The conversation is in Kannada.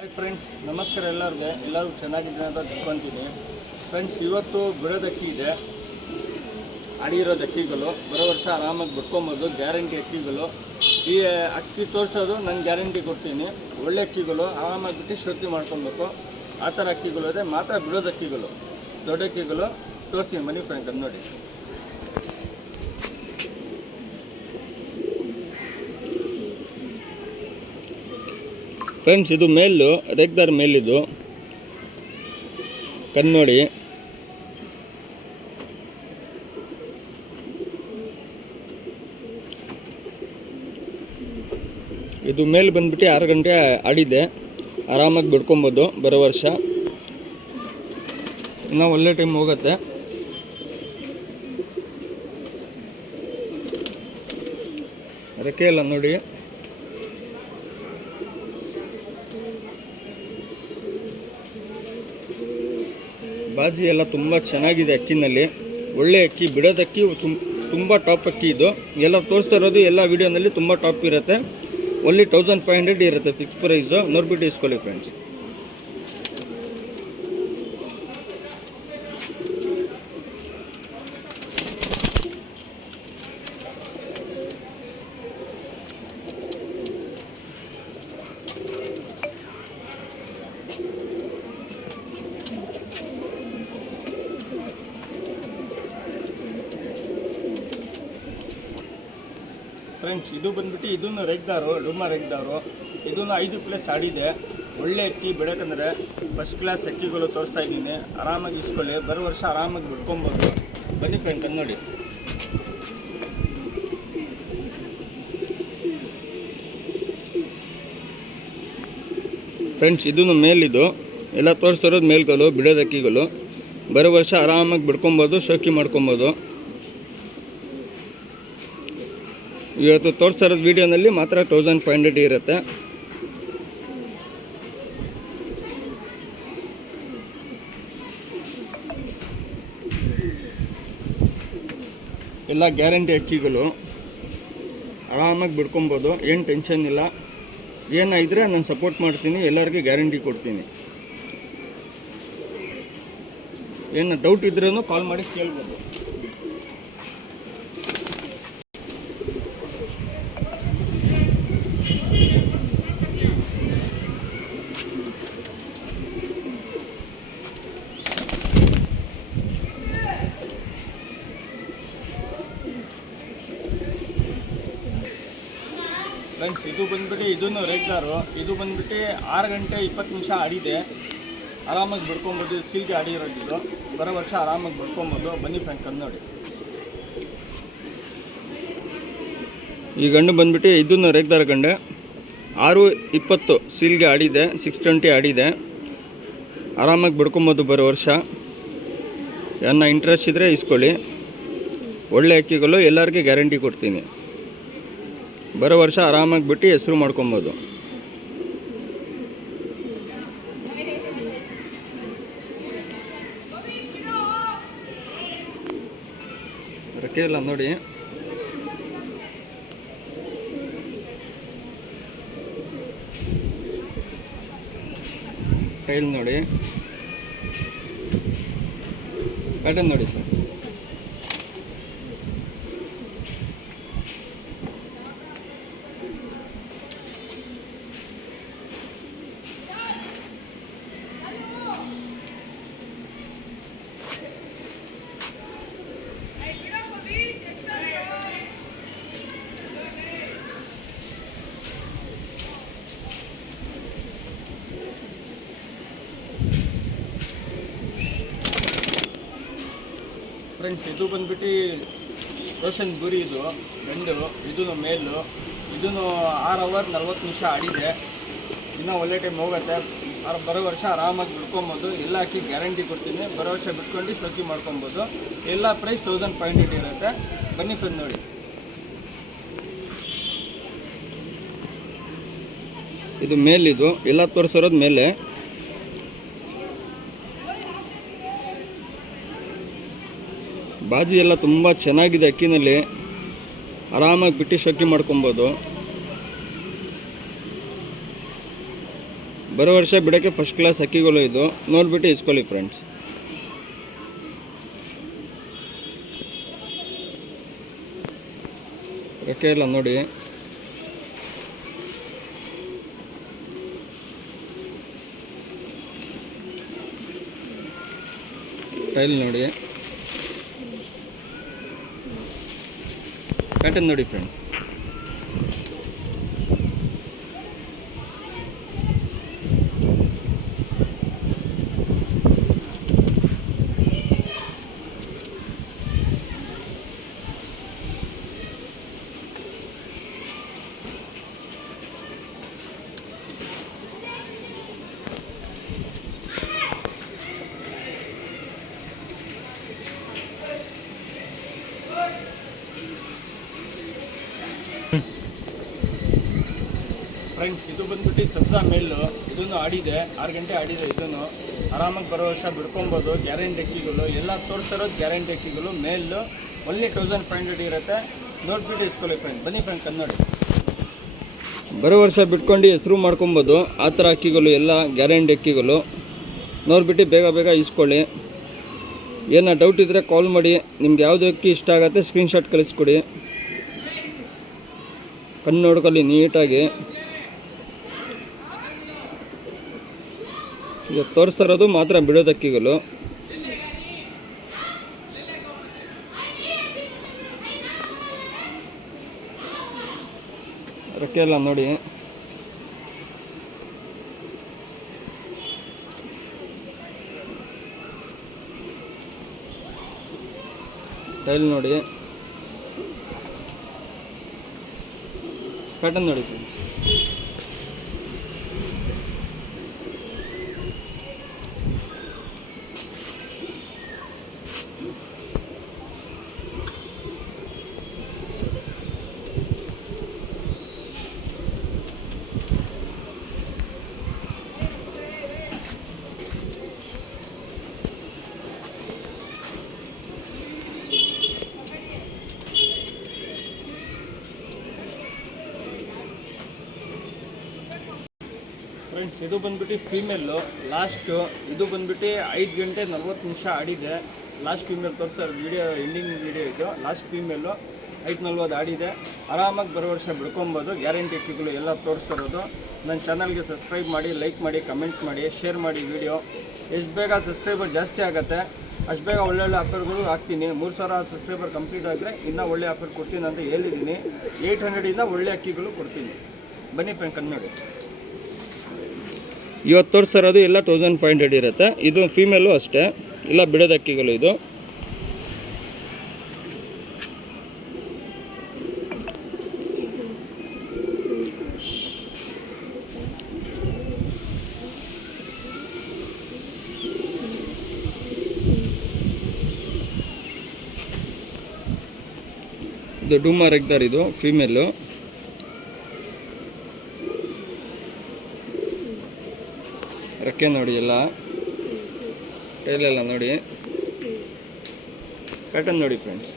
ಹಾಯ್ ಫ್ರೆಂಡ್ಸ್, ನಮಸ್ಕಾರ. ಎಲ್ಲರೂ ಚೆನ್ನಾಗಿದ್ದೀನಿ ಅಂತ ತಿಳ್ಕೊತೀನಿ. ಫ್ರೆಂಡ್ಸ್, ಇವತ್ತು ಬಿಡೋದಕ್ಕಿ ಇದೆ, ಅಡಿಯಿರೋದು ಅಕ್ಕಿಗಳು. ಬರೋ ವರ್ಷ ಆರಾಮಾಗಿ ಬಿಟ್ಕೊಬೋದು. ಗ್ಯಾರಂಟಿ ಅಕ್ಕಿಗಳು. ಈ ಅಕ್ಕಿ ತೋರಿಸೋದು ನಾನು ಗ್ಯಾರಂಟಿ ಕೊಡ್ತೀನಿ. ಒಳ್ಳೆ ಅಕ್ಕಿಗಳು ಆರಾಮಾಗಿ ಬಿಟ್ಟು ಶ್ರುತಿ ಮಾಡ್ಕೊಬೇಕು. ಆ ಥರ ಅಕ್ಕಿಗಳು ಇದೆ, ಮಾತ್ರ ಬಿಡೋದು ಅಕ್ಕಿಗಳು. ದೊಡ್ಡ ಅಕ್ಕಿಗಳು ತೋರಿಸ್ತೀನಿ ಬನ್ನಿ ಫ್ರೆಂಡ್ಸ್, ಅದು ನೋಡಿ. ಫ್ರೆಂಡ್ಸ್, ಇದು ಮೇಲು ರೇಗ್ದಾರ್ ಮೇಲಿದು ಕಣ್ಣು ನೋಡಿ. ಇದು ಮೇಲ್ ಬಂದ್ಬಿಟ್ಟು 6 ಗಂಟೆ ಆಡಿದೆ. ಆರಾಮಾಗಿ ಬಿಡ್ಕೊಬೋದು. ಬರೋ ವರ್ಷ ಇನ್ನೂ ಒಳ್ಳೆ ಟೈಮ್ ಹೋಗುತ್ತೆ. ಅದಕ್ಕೆ ಇಲ್ಲ ನೋಡಿ. ಬಾಜಿ ಎಲ್ಲ ತುಂಬ ಚೆನ್ನಾಗಿದೆ ಅಕ್ಕಿನಲ್ಲಿ. ಒಳ್ಳೆ ಅಕ್ಕಿ, ಬಿಡೋದಕ್ಕಿ ತುಂಬ ಟಾಪ್ ಅಕ್ಕಿ ಇದು. ಎಲ್ಲ ತೋರಿಸ್ತಾ ಇರೋದು ಎಲ್ಲ ವೀಡಿಯೋನಲ್ಲಿ ತುಂಬ ಟಾಪ್ ಇರುತ್ತೆ. ಓನ್ಲಿ 1500 ಇರುತ್ತೆ ಫಿಕ್ಸ್ ಪ್ರೈಸು. ನೋಡ್ಬಿಟ್ಟು ಇಸ್ಕೊಳ್ಳಿ ಫ್ರೆಂಡ್ಸ್. ಫ್ರೆಂಡ್ಸ್, ಇದು ಬಂದ್ಬಿಟ್ಟು ಇದನ್ನು ರೆಗ್ದಾರು, ಡುಮ್ಮ ರೆಗ್ದಾರು. ಇದನ್ನು 5+ ಆಡಿದೆ. ಒಳ್ಳೆ ಅಕ್ಕಿ. ಬೆಳಕಂದ್ರೆ ಫಸ್ಟ್ ಕ್ಲಾಸ್ ಅಕ್ಕಿಗಳು ತೋರಿಸ್ತಾ ಇದ್ದೀನಿ. ಆರಾಮಾಗಿ ಇಸ್ಕೊಳ್ಳಿ. ಬರೋ ವರ್ಷ ಆರಾಮಾಗಿ ಬಿಡ್ಕೊಬೋದು. ಬನ್ನಿ ಫ್ರೆಂಡ್, ಅದು ನೋಡಿ. ಫ್ರೆಂಡ್ಸ್, ಇದನ್ನು ಮೇಲಿದು ಎಲ್ಲ ತೋರಿಸ್ತಿರೋದು ಮೇಲ್ಗಳು, ಬಿಡೋದು ಅಕ್ಕಿಗಳು. ಬರೋ ವರ್ಷ ಆರಾಮಾಗಿ ಬಿಡ್ಕೊಬೋದು, ಶೋಕಿ ಮಾಡ್ಕೊಬೋದು. ಇವತ್ತು ತೋರಿಸ್ತಾ ಇರೋದು ವೀಡಿಯೋನಲ್ಲಿ ಮಾತ್ರ 1500 ಇರುತ್ತೆ. ಎಲ್ಲ ಗ್ಯಾರಂಟಿ ಅಕ್ಕಿಗಳು. ಆರಾಮಾಗಿ ಬಿಡ್ಕೊಬೋದು. ಏನು ಟೆನ್ಷನ್ ಇಲ್ಲ. ಏನಾಯಿದ್ರೆ ನಾನು ಸಪೋರ್ಟ್ ಮಾಡ್ತೀನಿ. ಎಲ್ಲರಿಗೂ ಗ್ಯಾರಂಟಿ ಕೊಡ್ತೀನಿ. ಏನು ಡೌಟ್ ಇದ್ರೂ ಕಾಲ್ ಮಾಡಿ ಕೇಳ್ಬೋದು. ಫ್ರೆಂಡ್ಸ್, ಇದು ಬಂದ್ಬಿಟ್ಟು ಇದನ್ನು ರೇಗ್ದಾರು. ಇದು ಬಂದ್ಬಿಟ್ಟು 6 ಗಂಟೆ 20 ನಿಮಿಷ ಆಡಿದೆ. ಆರಾಮಾಗಿ ಬಿಡ್ಕೊಬೋದು. ಸೀಲ್ಗೆ ಆಡಿರೋದು. ಬರೋ ವರ್ಷ ಆರಾಮಾಗಿ ಬಿಡ್ಕೊಬೋದು. ಬನ್ನಿ ಫ್ರೆಂಡ್ಸ್, ಅದು ನೋಡಿ. ಈ ಗಂಡು ಬಂದ್ಬಿಟ್ಟು ಇದನ್ನು ರೇಗ್ದಾರ ಗಂಡೆ. 6:20 ಸೀಲ್ಗೆ ಆಡಿದೆ. 620 ಆಡಿದೆ. ಆರಾಮಾಗಿ ಬಿಡ್ಕೊಬೋದು ಬರೋ ವರ್ಷ. ಏನ ಇಂಟ್ರೆಸ್ಟ್ ಇದ್ದರೆ ಇಸ್ಕೊಳ್ಳಿ. ಒಳ್ಳೆ ಅಕ್ಕಿಗಳು. ಎಲ್ಲರಿಗೂ ಗ್ಯಾರಂಟಿ ಕೊಡ್ತೀನಿ. ಬರೋ ವರ್ಷ ಆರಾಮಾಗಿ ಬಿಟ್ಟು ಹೆಸರು ಮಾಡ್ಕೊಬೋದು. ರೆಕ್ಕೆ ಇಲ್ಲ ನೋಡಿ. ಟೈಲ್ ನೋಡಿ. ಪ್ಯಾಟರ್ನ್ ನೋಡಿ ಸರ್. ಫ್ರೆಂಡ್ಸ್, ಇದು ಬಂದ್ಬಿಟ್ಟು ರೋಷನ್ ಗುರಿ. ಇದು ಗಂಡು. ಇದನ್ನು ಮೇಲು. ಇದನ್ನು 6 ಅವರ್ 40 ನಿಮಿಷ ಆಡಿದೆ. ಇನ್ನೂ ಒಳ್ಳೆ ಟೈಮ್ ಹೋಗುತ್ತೆ. ಬರೋ ವರ್ಷ ಆರಾಮಾಗಿ ಬಿಡ್ಕೊಬೋದು. ಎಲ್ಲ ಅಕ್ಕಿ ಗ್ಯಾರಂಟಿ ಕೊಡ್ತೀನಿ. ಬರೋ ವರ್ಷ ಬಿಟ್ಕೊಂಡು ಶೋಕಿ ಮಾಡ್ಕೊಬೋದು. ಎಲ್ಲ ಪ್ರೈಸ್ 1500 ಇರುತ್ತೆ. ಬನ್ನಿ ಫ್ರೆಂಡ್, ನೋಡಿ. ಇದು ಮೇಲಿದು ಎಲ್ಲ ತೋರಿಸಿರೋದು ಮೇಲೆ. ಬಾಜಿ ಎಲ್ಲ ತುಂಬ ಚೆನ್ನಾಗಿದೆ ಅಕ್ಕಿನಲ್ಲಿ. ಆರಾಮಾಗಿ ಬಿಟ್ಟು ಶೋಕಿ ಮಾಡ್ಕೊಬೋದು. ಬರೋ ವರ್ಷ ಬಿಡೋಕ್ಕೆ ಫಸ್ಟ್ ಕ್ಲಾಸ್ ಅಕ್ಕಿಗಳು ಇದು, ನೋಡಿಬಿಟ್ಟು ಇಸ್ಕೊಳ್ಳಿ ಫ್ರೆಂಡ್ಸ್. ರೆಕ್ಕೆ ಎಲ್ಲ ನೋಡಿ, ಟೈಲ್ ನೋಡಿ, ಪ್ಯಾಟರ್ನ್ ನೋಡಿ ಫ್ರೆಂಡ್ಸ್. ಫ್ರೆಂಡ್ಸ್, ಇದು ಬಂದ್ಬಿಟ್ಟು ಸಬ್ಜಾ ಮೇಲು. ಇದನ್ನು ಆಡಿದೆ, 6 ಗಂಟೆ ಆಡಿದೆ. ಇದನ್ನು ಆರಾಮಾಗಿ ಬರೋ ವರ್ಷ ಬಿಡ್ಕೊಬೋದು. ಗ್ಯಾರಂಟಿ ಅಕ್ಕಿಗಳು ಎಲ್ಲ ತೋರಿಸ್ತಿರೋದು ಗ್ಯಾರಂಟಿ ಅಕ್ಕಿಗಳು. ಮೇಲು ಒನ್ಲಿ 1500 ಇರುತ್ತೆ. ನೋಡ್ಬಿಟ್ಟು ಇಸ್ಕೊಳ್ಳಿ ಫ್ರೆಂಡ್. ಬನ್ನಿ ಫ್ರೆಂಡ್, ಕನ್ನಡಿ ಬರೋ ವರ್ಷ ಬಿಟ್ಕೊಂಡು ಹೆಸರು ಮಾಡ್ಕೊಬೋದು. ಆ ಥರ ಅಕ್ಕಿಗಳು ಎಲ್ಲ ಗ್ಯಾರಂಟಿ ಅಕ್ಕಿಗಳು. ನೋಡ್ಬಿಟ್ಟು ಬೇಗ ಬೇಗ ಇಸ್ಕೊಳ್ಳಿ. ಏನೋ ಡೌಟ್ ಇದ್ದರೆ ಕಾಲ್ ಮಾಡಿ. ನಿಮ್ಗೆ ಯಾವುದು ಅಕ್ಕಿ ಇಷ್ಟ ಆಗುತ್ತೆ ಸ್ಕ್ರೀನ್ಶಾಟ್ ಕಳಿಸ್ಕೊಡಿ. ಕಣ್ಣು ನೋಡ್ಕೊಳ್ಳಿ ನೀಟಾಗಿ. ಈಗ ತೋರಿಸ್ತಾ ಇರೋದು ಮಾತ್ರ ಬಿಡೋದು ಅಕ್ಕಿಗಳು. ರೆಕ್ಕೆ ಎಲ್ಲ ನೋಡಿ, ಟೈಲ್ ನೋಡಿ, ಪ್ಯಾಟರ್ನ್ ನೋಡಿ ಫ್ರೆಂಡ್ಸ್. ಫ್ರೆಂಡ್ಸ್, ಇದು ಬಂದ್ಬಿಟ್ಟು ಫೀಮೇಲು ಲಾಸ್ಟು. ಇದು ಬಂದ್ಬಿಟ್ಟು 5 ಗಂಟೆ 40 ನಿಮಿಷ ಆಡಿದೆ. ಲಾಸ್ಟ್ ಫೀಮೇಲ್ ತೋರಿಸೋದು ವಿಡಿಯೋ, ಎಂಡಿಂಗ್ ವಿಡಿಯೋ ಇದು. Last female 5:40 ಆಡಿದೆ. ಆರಾಮಾಗಿ ಬರೋ ವರ್ಷ ಬಿಡ್ಕೊಬೋದು. ಗ್ಯಾರಂಟಿ ಅಕ್ಕಿಗಳು ಎಲ್ಲ ತೋರಿಸ್ತಿರೋದು. ನನ್ನ ಚಾನಲ್ಗೆ ಸಬ್ಸ್ಕ್ರೈಬ್ ಮಾಡಿ, ಲೈಕ್ ಮಾಡಿ, ಕಮೆಂಟ್ ಮಾಡಿ, ಶೇರ್ ಮಾಡಿ ವಿಡಿಯೋ. ಎಷ್ಟು ಬೇಗ ಸಬ್ಸ್ಕ್ರೈಬರ್ ಜಾಸ್ತಿ ಆಗುತ್ತೆ ಅಷ್ಟು ಬೇಗ ಒಳ್ಳೊಳ್ಳೆ ಆಫರ್ಗಳು ಹಾಕ್ತೀನಿ. 3000 ಸಬ್ಸ್ಕ್ರೈಬರ್ ಕಂಪ್ಲೀಟ್ ಆದರೆ ಇನ್ನೂ ಒಳ್ಳೆ ಆಫರ್ ಕೊಡ್ತೀನಿ ಅಂತ ಹೇಳಿದ್ದೀನಿ. 800ಇಂದ ಒಳ್ಳೆ ಅಕ್ಕಿಗಳು ಕೊಡ್ತೀನಿ. ಬನ್ನಿ ಫ್ರೆಂಡ್, ಕನ್ನಡಿ ಇವತ್ತು ತೋರಿಸ್ತಾ ಇರೋದು ಎಲ್ಲ 1500 ಇರುತ್ತೆ. ಇದು ಫೀಮೇಲು ಅಷ್ಟೇ, ಇಲ್ಲ ಬಿಡೋದು ಅಕ್ಕಿಗಳು ಇದು. ಇದು ಡೂಮಾ ರೆಗ್ದಾರ್, ಇದು ಫೀಮೇಲು. ರೆಕ್ಕೆ ನೋಡಿ, ಎಲ್ಲ ಟೈಲೆಲ್ಲ ನೋಡಿ, ಪ್ಯಾಟರ್ನ್ ನೋಡಿ ಫ್ರೆಂಡ್ಸ್.